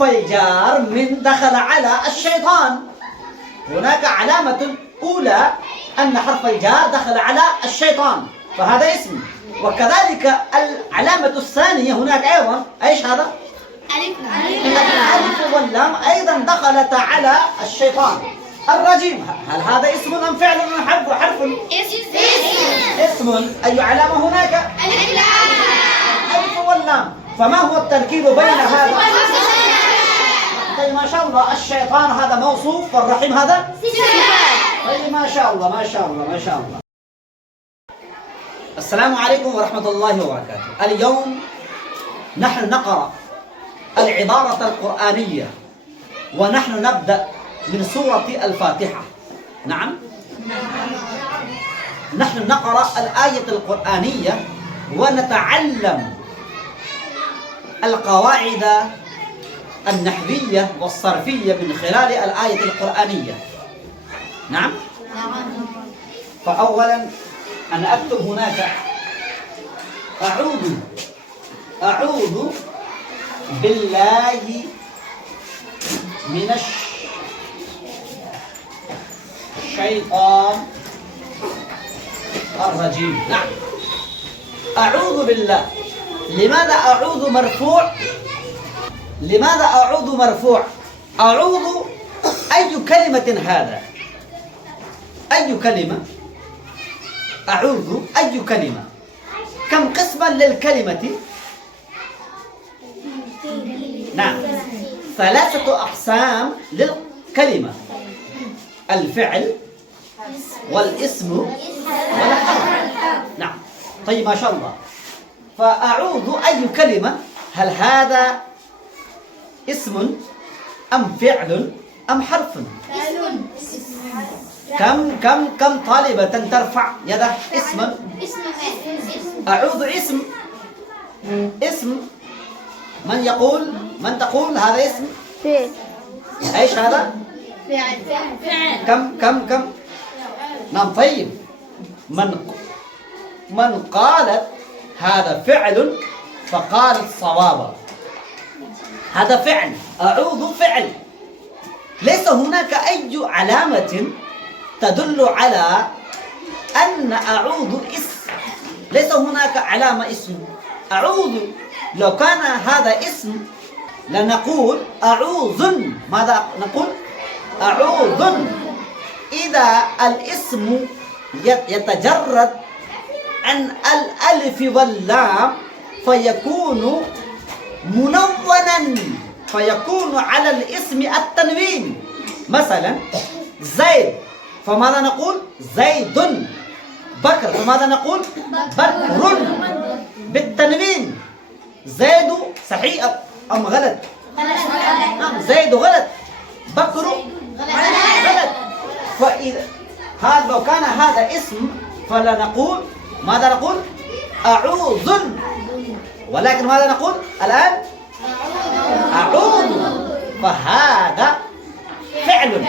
حرفي جار من دخل على الشيطان. هناك علامة أولى أن حرف الجار دخل على الشيطان، فهذا اسم. وكذلك العلامة الثانية هناك أيضا، إيش هذا؟ الألف واللام أيضا دخلت على الشيطان الرجيم. هل هذا اسم أم فعل أم حرف؟ اسم. أي علامة هناك؟ الألف واللام. فما هو التركيب بين هذا؟ طيب ما شاء الله، الشيطان هذا موصوف والرحيم هذا صفة. طيب ما شاء الله ما شاء الله ما شاء الله. السلام عليكم ورحمة الله وبركاته. اليوم نحن نقرأ العبارة القرآنية، ونحن نبدأ من سورة الفاتحة. نعم، نحن نقرأ الآية القرآنية ونتعلم القواعد النحوية والصرفية من خلال الآية القرآنية. نعم. فأولا أنا أكتب هناك أعوذ بالله من الشيطان الرجيم. نعم، أعوذ بالله. لماذا أعوذ مرفوع؟ لماذا أعوذ مرفوع؟ أعوذ أي كلمة هذا؟ أي كلمة؟ أعوذ أي كلمة؟ كم قسما للكلمة؟ نعم، 3 أقسام للكلمة: الفعل والاسم والحرف. نعم. طيب ما شاء الله. فأعوذ أي كلمة، هل هذا اسم أم فعل أم حرف؟ كم طالبة ترفع يدها؟ اسما. أعوذ اسم. من يقول؟ من تقول هذا اسم؟ فعل. ايش هذا؟ فعل. كم؟ نعم. طيب من قالت هذا فعل فقالت صوابا، هذا فعل. أعوذ فعل. ليس هناك أي علامة تدل على أن أعوذ اسم. ليس هناك علامة اسم أعوذ. لو كان هذا اسم لنقول أعوذ. ماذا نقول؟ أعوذ. إذا الاسم يتجرد عن الألف واللام فيكون منونا، فيكون على الاسم التنوين. مثلا زيد، فماذا نقول؟ زيد. بكر، فماذا نقول؟ بكر بالتنوين. زيد صحيح أم غلط؟ زيد غلط، بكر غلط. فإذا هذا لو كان هذا اسم فلا نقول ماذا نقول؟ أعوذ. ولكن ماذا نقول الآن؟ أعوذ. فهذا فعل.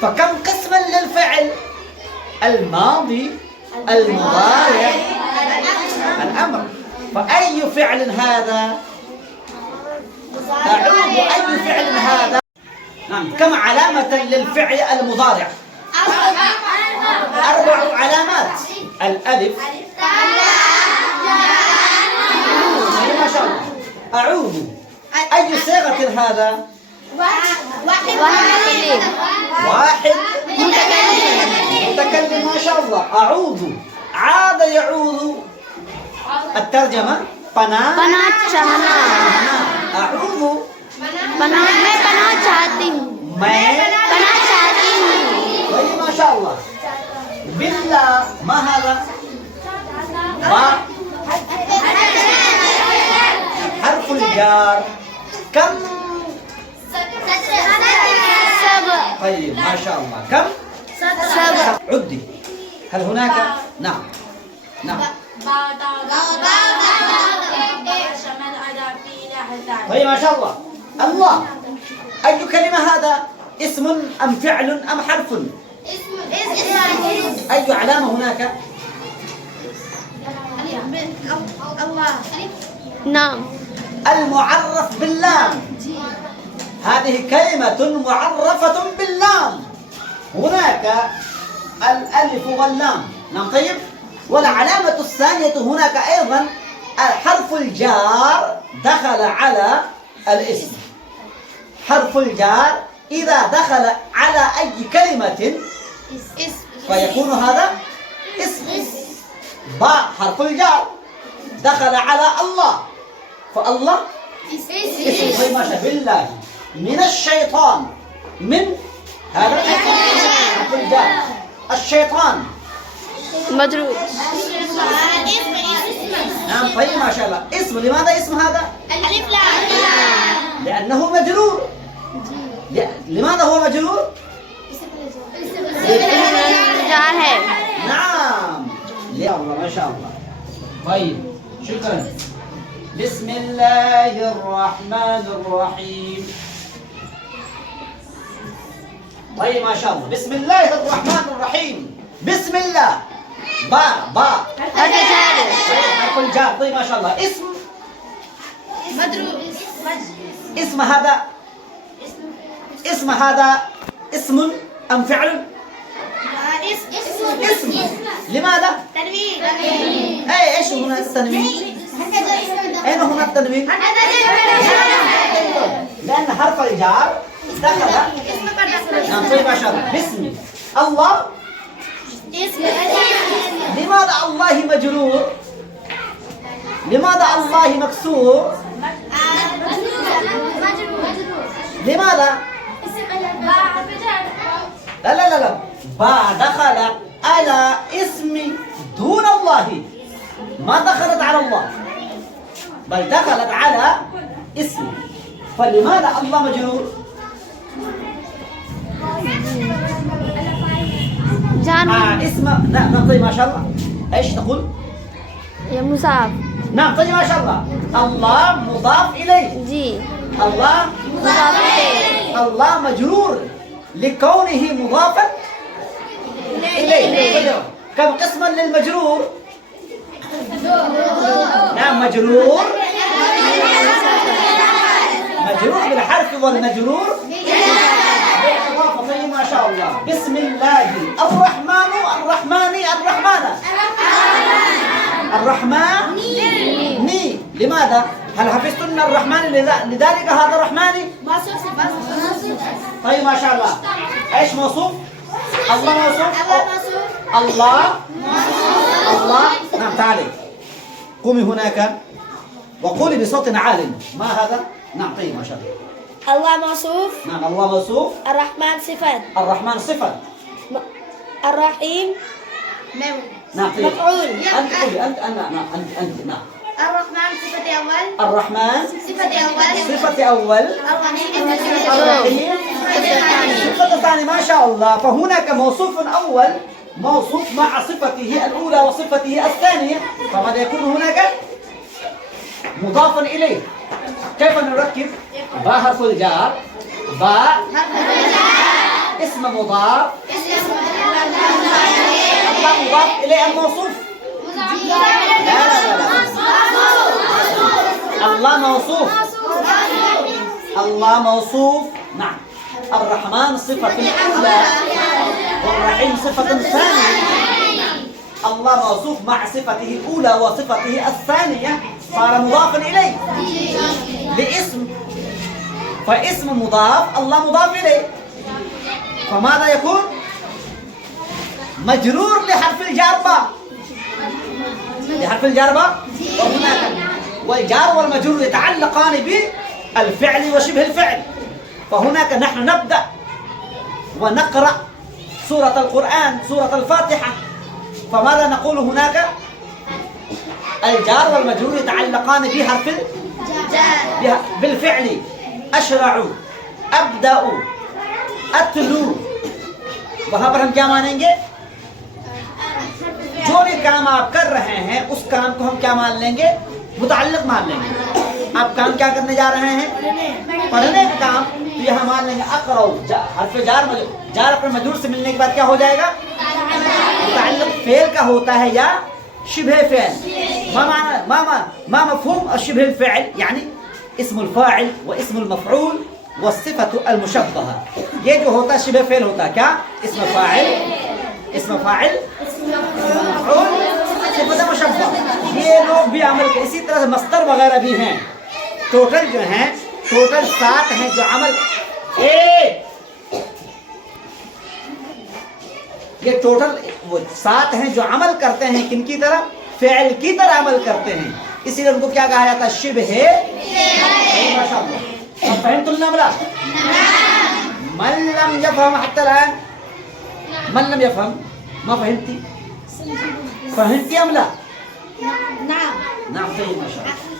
فكم قسما للفعل؟ الماضي، المضارع، الأمر. فأي فعل هذا؟ أعوذ. أي فعل هذا؟ نعم. كم علامة للفعل المضارع؟ 4 علامات: الألف، ما شاء الله. أعوذ. أي صيغة هذا؟ واحد متكلم. ما شاء الله. أعوذ. عاد يعوذ. الترجمة पना चाहना। अऊज़ु मैं पना चाहती हूँ। मैं पना चाहती हूँ। वही माशाअल्लाह। बिल्ला ما هذا؟ حرف الجار. كم؟ 7. طيب ما شاء الله. كم؟ 7. عدي. هل هناك؟ نعم نعم. طيب ما شاء الله. الله. أي كلمة هذا؟ اسم أم فعل أم حرف؟ اسم. أي علامة هناك؟ الله. نعم. المعرف باللام. هذه كلمة معرفة باللام. هناك الألف واللام. نعم طيب. والعلامة الثانية هناك أيضا حرف الجار دخل على الاسم. حرف الجار إذا دخل على أي كلمة فيكون هذا اسم. باء حرف الجار دخل على الله، فالله اسم. زي ما شاء بالله من الشيطان، من هذا حرف الجار. الشيطان مجرور. نعم طيب ما شاء الله. اسم، لماذا اسم هذا؟ الف لام لأنه مجرور. لماذا هو مجرور؟ جار है. نعم. يا الله ما شاء الله. طيب شكرا. بسم الله الرحمن الرحيم. طيب ما شاء الله. بسم الله الرحمن الرحيم. بسم الله. باء حرف جار. طيب حرف الجار. طيب ما شاء الله. اسم مدروس اسم هذا اسم هذا اسم أم فعل؟ اسم. لماذا؟ تنوين. ايش هنا التنوين؟ أين هنا التنوين؟ لأن حرف الجار دخل. نعم طيب ما شاء الله. بسم الله. لماذا الله مجرور؟ لماذا الله مكسور؟ لماذا؟ لا باء دخل على اسم دون الله، ما دخلت على الله بل دخلت على اسم. فلماذا الله مجرور؟ جار. اسم. نعم طيب ما شاء الله. ايش تقول؟ ये मुसाफ. نعم طيب ما شاء الله. الله مضاف إليه. जी. الله मुसाफ है. الله مجرور لكونه مضافا إليه. كم قسما للمجرور؟ نعم مجرور. مجرور بالحرف والمجرور بالإضافة. طيب ما شاء الله. بسم الله الرحمن الرحمن الرحمن ني. لماذا؟ هل حفظتن الرحمن لذلك هذا الرحمن؟ طيب ما شاء الله. ايش موصوف؟ الله موصوف. الله. نعم تعالي قومي هناك وقولي بصوت عال. ما هذا؟ نعم طيب ما شاء الله. الله موصوف. نعم الله موصوف. الرحمن صفة. الرحمن صفة. الرحيم نعم طيب. مفعول. أنت قولي. أنت نعم. الرحمن صفة أول. الرحمن صفة أول. صفة أول. الرحيم صفة ثانية. ما شاء الله. فهناك موصوف أول موصوف مع صفته الأولى وصفته الثانية، فماذا يكون هناك؟ مضافا إليه. كيف نركب؟ باء حرف الجار. باء اسم مضاف. الله مضاف إليه الموصوف. لا الله موصوف. الله موصوف. نعم. الرحمن صفة الأولى والرحيم صفة ثانية. الله موصوف مع صفته الأولى وصفته الثانية صار مضافا إليه باسم. فاسم مضاف، الله مضاف إليه، فماذا يكون؟ مجرور لحرف الجر باء. لحرف الجر باء. وهناك والجار والمجرور يتعلقان بالفعل وشبه الفعل. فهناك نحن نبدأ ونقرأ سورة القرآن، سورة الفاتحة، فماذا نقول هناك؟ الجار والمجرور يتعلقان بحرف بالفعل. أشرع، أبدأ، أتلو. वहाँ पर हम क्या मानेंगे? जो भी काम आप कर रहे हैं उस काम को हम क्या मान लेंगे? मुताल्लिक़ मान लेंगे। आप काम क्या करने जा रहे हैं? पढ़ने का काम। तो यहाँ मान लेंगे अक़रऊ। हर्फ जार जार अपने मजरूर से मिलने के बाद क्या हो जाएगा? मुताल्लिक़ फ़ेल का होता है या शिबह फ़ेल। ما مفهوم الشبه الفعل؟ يعني اسم الفاعل واسم المفعول वस्सिफतु अलमुशब्बहा, ये जो होता है शिबह फेल होता है क्या? इसम फाइल, इसम फाइल, मफऊल, सिफत मुशब्बह। ये लोग भी अमल के, इसी तरह से मस्तर वगैरह भी हैं। टोटल जो हैं, टोटल 7 हैं जो अमल, ये टोटल वो 7 हैं जो अमल करते हैं किनकी तरफ? फ़िल की तरह अमल करते हैं, इसीलिए उनको क्या कहा जाता है? शिबह। माशाअल्लाह। अब फहमतुल नमला? मन लम यफहम हत्ता अलआन, मन लम यफहम मा फहमती, फहमती अम ला? नाम। नाम, सही, माशाअल्लाह।